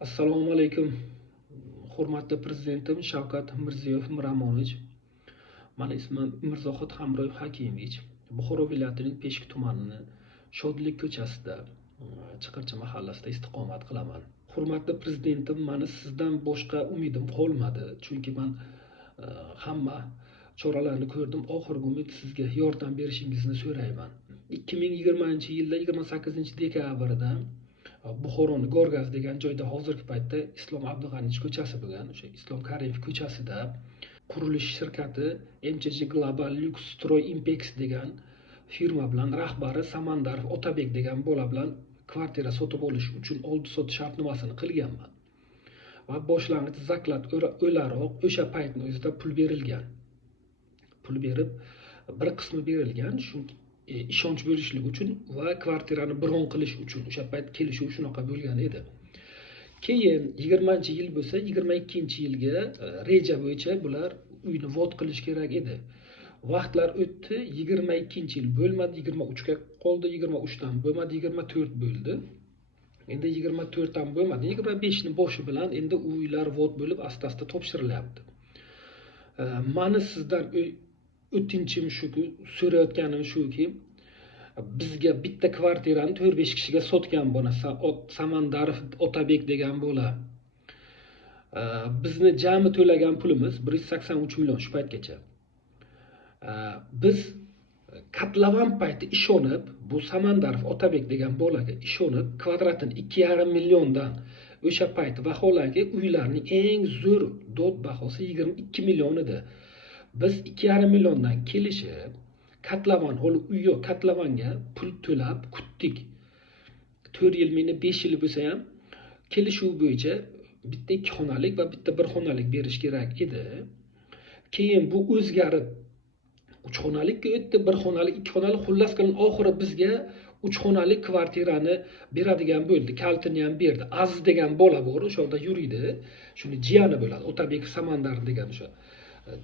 Assalomu alaykum. Hurmatli prezidentim Shavkat Mirziyoyev Miramonovich. Mani ismim Mirzohid Hamroyev Hakimovich. Buxoro viloyatining Peshki tumanini Shodlik ko'chasida, Chiqirchi mahallasida istiqomat qilaman. Hurmatli prezidentim, mani sizdan boshqa umidim qolmadi, chunki men hamma choralarni ko'rdim. Oxirgi umid sizga yordam berishingizni so'rayman. 2020-yilda 28-dekabrda Buxoroning Gorgaz degan joyda hozirgi paytda Islom Abdug'anich ko'chasi bo'lgan, o'sha Islom Karimov ko'chasida qurilish shirkati MCG Global Lux Stroy Impex degan firma bilan rahbari Samandarov Otabek degan bola bilan kvartira sotib olish uchun oldi-sotdi shartnomasini qilganman. Va boshlang'ich zaklad o'laroq o'sha paytning o'zida pul berilgan. Pul berib, bir qismi berilgan, chunki ishonch berishlik uchun va kvartirani bron qilish uchun. O'sha payt kelishuv shunaqa bo'lgan edi. Keyin 20-yil bo'lsa, 22-yilga reja bo'yicha bular uyni vod qilish kerak edi. Vaqtlar o'tdi, 22-yil bo'lmadi, 23 ga qoldi, 23 dan bo'lmadi, 24 bo'ldi. Endi 24 dan bo'lmadi, 25 ni boshi bilan endi uylar vod bo'lib asta-asta topshirilyapti. Mani sizdan o'tinchim shuki, so'rayotganim shuki, bizga bitta kvartirani 4-5 kishiga sotgan bo'la Samandarov Otabek degan bo'la. Bizni jami to'lagan pulimiz 183 million shu paytgacha. Biz Katlavan payti ishonib, bu Samandarov Otabek degan bolaga ishonib, kvadratini 2,5 milliondan o'sha payt vaholanki uylarning eng zo'r dod bahosi 22 million edi. Biz 2,5 milliondan kelishib, Katlavan holi uy yo'q, Katlavanga pul to'lab kutdik. 4 yil meni 5 yil bo'lsa ham kelishuv bo'yicha bitta 2 xonalik va bitta 1 xonalik berish kerak edi. Keyin bu o'zgarib 3 xonalikka o'tdi, 1 xonalik, 2 xonalik, xullas qilib oxiri bizga 3 xonalik kvartirani beradigan bo'ldi. Kaltini ham berdi. Aziz degan bola bor, o'sha yerda yuriydi. Shuni jiyani bo'ladi. Otabek Samandar degan o'sha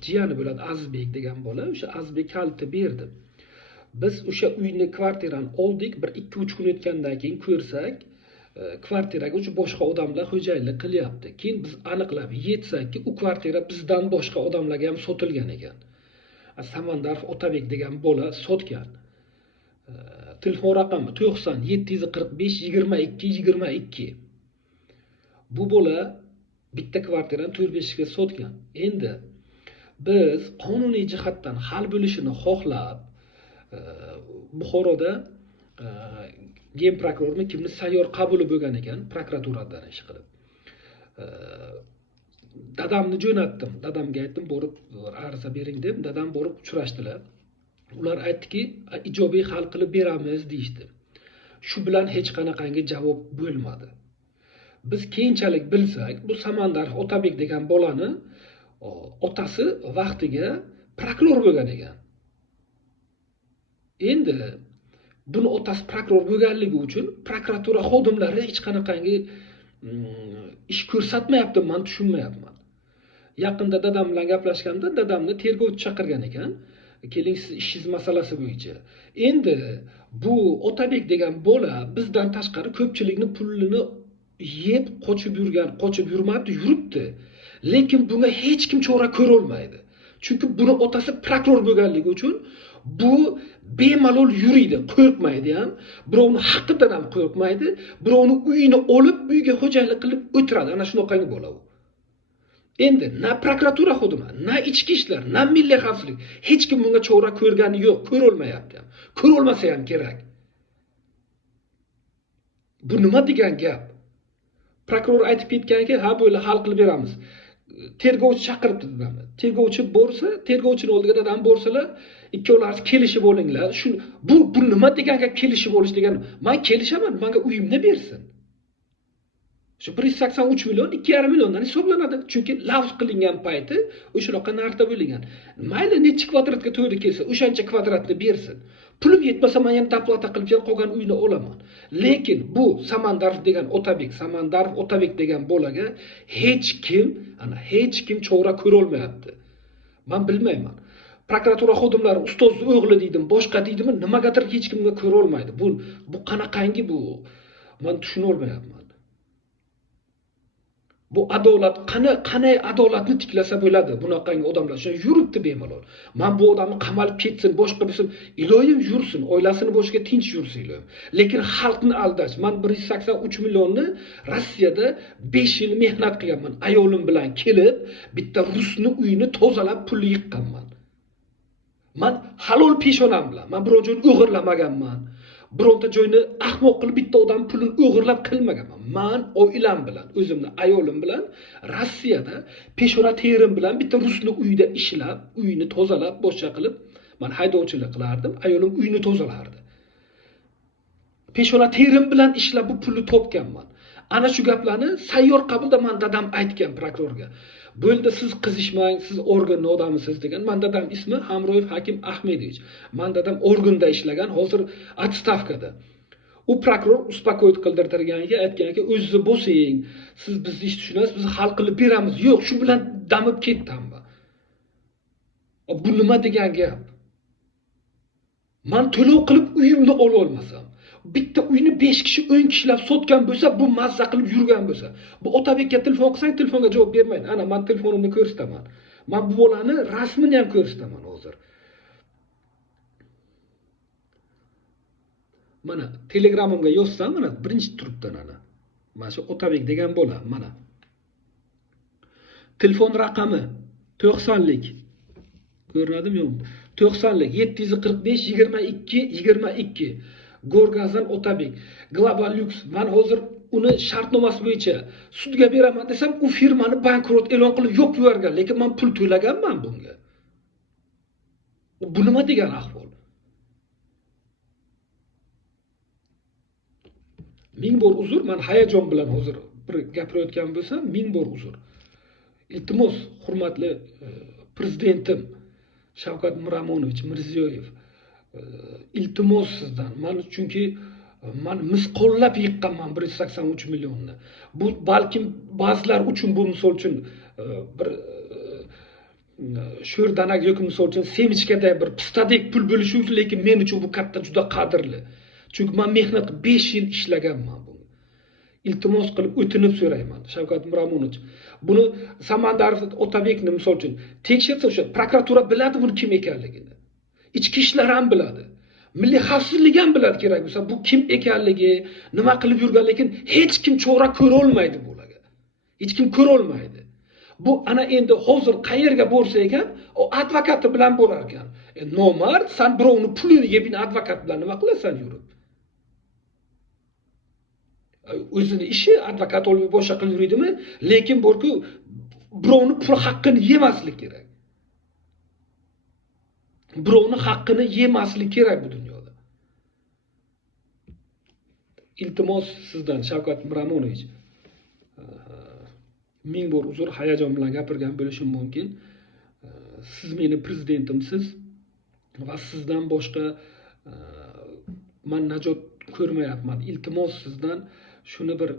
jiyani bo'ladi, Azizbek degan bola. O'sha Azizbek kalti berdi. Biz o'sha uyni kvartirani oldik, bir 2-3 kun o'tgandan keyin ko'rsak, kvartiraga o'sha boshqa odamlar xo'jayinlik qilyapti. Keyin biz aniqlab yetsakki, u kvartira bizdan boshqa odamlarga ham sotilgan ekan. Samandarov Otabek degan bola sotgan. Telefon raqami 90 745 22 22. Bu bola bitta kvartirani 4-5 ga sotgan. Endi biz qonuniy jihatdan hal bo'lishini xohlab, Buxoroda gen prokurorning kimni sayyor qabuli bo'lgan ekan, prokuraturadan ish qilib. Dadamni jo'natdim. Dadamga aytdim, borib ariza bering deb, dadam borib uchrashdilar. Ular aytdiki, ijobiy hal qilib beramiz deydi. Shu bilan hech qanaqangi javob bo'lmadi. Biz keyinchalik bilsak, bu Samandarov Otabek degan bolani otasi vaqtiga prokuror bo'lgan ekan. Endi buni otasi prokuror bo'lganligi uchun prokuratura xodimlari hech qanaqangi ish ko'rsatmayapti, men tushunmayapman. Yaqinda dadam bilan gaplashganda dadamni tergovchi chaqirgan ekan. Keling siz ishingiz masalasi bo'yicha. Endi bu Otabek degan bola bizdan tashqari ko'pchilikni pulini yeb qochib yurmadi, yuribdi. Lekin bunga hech kim chora ko'ra olmaydi. Chunki buni otasi prokuror bo'lganligi uchun bu bemalol yuriydi, qo'rqmaydi ham, birovni haqqidan ham qo'rqmaydi, birovni uyini olib, uyga xo'jayinlik qilib o'tiradi. Ana shunaqangi bola u. Endi na prokuratura xodimi, na ichki ishlar, na milliy xavfsizlik hech kim bunga chora ko'rgani yo'q, ko'ra olmayapti ham. Ko'ra olmasa ham kerak. Bu nima degan gap? Prokuror aytib ketganki, ha bo'la hal qilib beramiz. Tergovchi chaqiribdi dadamni. Tergovchi borsa, tergovchining oldiga dadam borsalar, ikkovlari kelishib olinglar. Bu nima degan gap, kelishib olish degan? Men kelishaman, menga uyimni bersin. Shu 183 million 2,5 milliondan hisoblanadi. Chunki lavz qilingan payti o'shaloqqa narxda bo'lingan. Mayli necha kvadratga to'g'ri kelsa, o'shancha kvadratni bersin. Pulim yetmasa men ham doplata qilib qolgan uyni olaman. Lekin bu Samandarov degan Samandarov Otabek degan bolaga hech kim chora ko'ra olmayapti. Men bilmayman. Prokuratura xodimlari ustoz o'g'li deydim, boshqa deydimi, nimagadir hech kimga ko'ra olmaydi. Bu qanaqangi bu? Men tushuna olmayapman. Bu adolat qanday adolatni tiklasa bo'ladi? Bunaqangi odamlar shunday yuribdi bemalol. Men bu odamni qamalib ketsin, boshqa bo'lsin, iloyim yursin, oilasini boshiga tinch yursin iloyim. Lekin xalqni aldash. Men 183 millionni Rossiyada 5 yil mehnat qilganman. Ayolim bilan kelib, bitta rusni uyini tozalab pul yiqqanman. Men halol peshonam bilan, men biror joyni o'g'irlamaganman. Bironta joyni ahmoq qilib bitta odam pulini o'g'irlab qilmaganman. Men oilam bilan, o'zimni ayolim bilan Rossiyada peshona terim bilan bitta rusni uyida ishlab, uyini tozalab, boshqa qilib, men haydovchilik qilardim, ayolim uyini tozalardi. Peshona terim bilan ishlab bu pulni topganman. Ana shu gaplarni sayyor qabulda men dadam aytgan prokurorga. Bo'ldi, siz qizishmang, siz organning odamisiz degan. Men dadam ismi Hamroyev Hakim Ahmedovich. Men dadam organda ishlagan, hozir отставкада. U prokuror uspakoyit qildirtirganiga aytganki, o'zingiz bo'lsang, siz bizni ish tushunasiz, biz hal qilib beramiz. Yo'q, shu bilan damib ketdim. Bu nima degan gap? Men to'lov qilib uyimni ola olmasam, bitta uyni 5 kishi 10 kishilab sotgan bo'lsa, bu mazza qilib yurgan bo'lsa, bu Otabekka telefon qilsang telefonga javob bermaydi. Ana men telefonimni ko'rsataman. Men bu bolani rasmini ham ko'rsataman hozir. Mana Telegramimga yozsam, mana birinchi turibdan ana. Mana shu Otabek degan bola, mana. Telefon raqami 90lik. Ko'rinadimi yo'qmi? 90lik 745 22 22. Gorgazdan Otabek. Global Lux. Men hozir uni shartnomasi bo'yicha sudga beraman desam, u firmani bankrot e'lon qilib yo'q yuborgan, lekin men pul to'laganman bunga. Bu nima degan ahvol? Ming bor uzr, men hayajon bilan hozir bir gapirayotgan bo'lsam, ming bor uzr. Iltimos, hurmatli prezidentim Shavkat Miromonovich Mirziyoyev, iltimos sizdan. Men chunki men misqollab yiqqanman 183 millionni. Bu balkim ba'zilar uchun bu misol uchun bir sho'rdanak yoki misol uchun semichkada bir pistadek pul bo'lishi uchun, lekin men uchun bu katta juda qadrli. Chunki men mehnat 5 yil ishlaganman buni. Iltimos qilib o'tinib so'rayman, Shavkat Miromonovich. Buni Samandarov Otabekni misol uchun tekshirsa, o'sha prokuratura biladi buni kim ekanligini. Ichki ishlar ham biladi. Milliy xavfsizlik ham biladi kerak bo'lsa, bu kim ekanligi, nima qilib yurgan, lekin hech kim chora ko'ra olmaydi bularga. Hech kim ko'ra olmaydi. Bu ana endi hozir qayerga borsa ekan, o advokati bilan bo'lar ekan. Nomard, sen birovni pulini yeb, advokat bilan nima qilasan yurib? O'zini ishi advokat olib boshqa qilib yuridimi? Lekin borku birovni pul haqqini yemaslik kerak. Birovni haqqini yemaslik kerak bu dunyoda. Iltimos sizdan Shavkat Miromonovich, ming bor uzr, hayajon bilan gapirgan bo'lishim mumkin. Siz meni prezidentimsiz va sizdan boshqa men najot ko'rmayapman. Iltimos sizdan shuni bir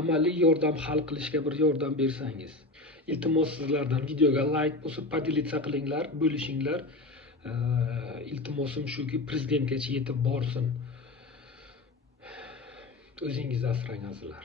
amaliy yordam hal qilishga bir yordam bersangiz. Iltimos sizlardan videoga like bosib, podelitsa qilinglar, bo'lishinglar. Iltimosim shuki, prezidentgacha yetib borsin. O'zingizni asrang azizlar.